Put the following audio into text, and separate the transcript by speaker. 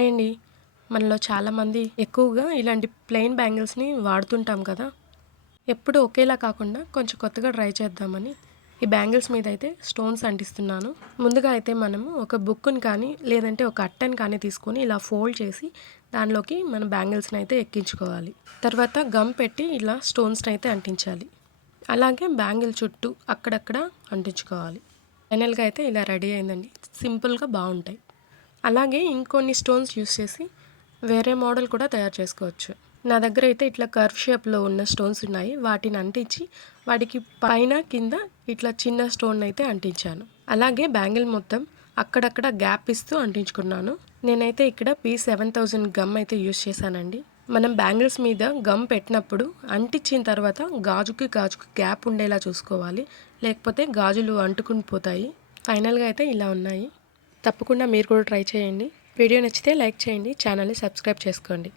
Speaker 1: Hi అండి మనలో చాలామంది ఎక్కువగా ఇలాంటి ప్లెయిన్ బ్యాంగిల్స్ని వాడుతుంటాం కదా. ఎప్పుడు ఒకేలా కాకుండా కొంచెం కొత్తగా ట్రై చేద్దామని ఈ బ్యాంగిల్స్ మీద అయితే స్టోన్స్ అంటిస్తున్నాను. ముందుగా అయితే మనము ఒక బుక్ని కానీ లేదంటే ఒక అట్టని కానీ తీసుకొని ఇలా ఫోల్డ్ చేసి దానిలోకి మన బ్యాంగిల్స్ని అయితే ఎక్కించుకోవాలి. తర్వాత గమ్ పెట్టి ఇలా స్టోన్స్ని అయితే అంటించాలి. అలాగే బ్యాంగిల్ చుట్టూ అక్కడక్కడ అంటించుకోవాలి. ఫైనల్గా అయితే ఇలా రెడీ అయిందండి. సింపుల్గా బాగుంటాయి. అలాగే ఇంకొన్ని స్టోన్స్ యూస్ చేసి వేరే మోడల్ కూడా తయారు చేసుకోవచ్చు. నా దగ్గర అయితే ఇట్లా కర్వ్ షేప్లో ఉన్న స్టోన్స్ ఉన్నాయి. వాటిని అంటించి వాటికి పైన కింద ఇట్లా చిన్న స్టోన్ అయితే అంటించాను. అలాగే బ్యాంగిల్ మొత్తం అక్కడక్కడ గ్యాప్ ఇస్తూ అంటించుకున్నాను. నేనైతే ఇక్కడ పీ సెవెన్ థౌజండ్ గమ్ అయితే యూస్ చేశానండి. మనం బ్యాంగిల్స్ మీద గమ్ పెట్టినప్పుడు అంటించిన తర్వాత గాజుకి గాజుకి గ్యాప్ ఉండేలా చూసుకోవాలి. లేకపోతే గాజులు అంటుకుని పోతాయి. ఫైనల్గా అయితే ఇలా ఉన్నాయి. తప్పకుండా మీరు కూడా ట్రై చేయండి. వీడియో నచ్చితే లైక్ చేయండి ఛానల్ని సబ్స్క్రైబ్ చేసుకోండి.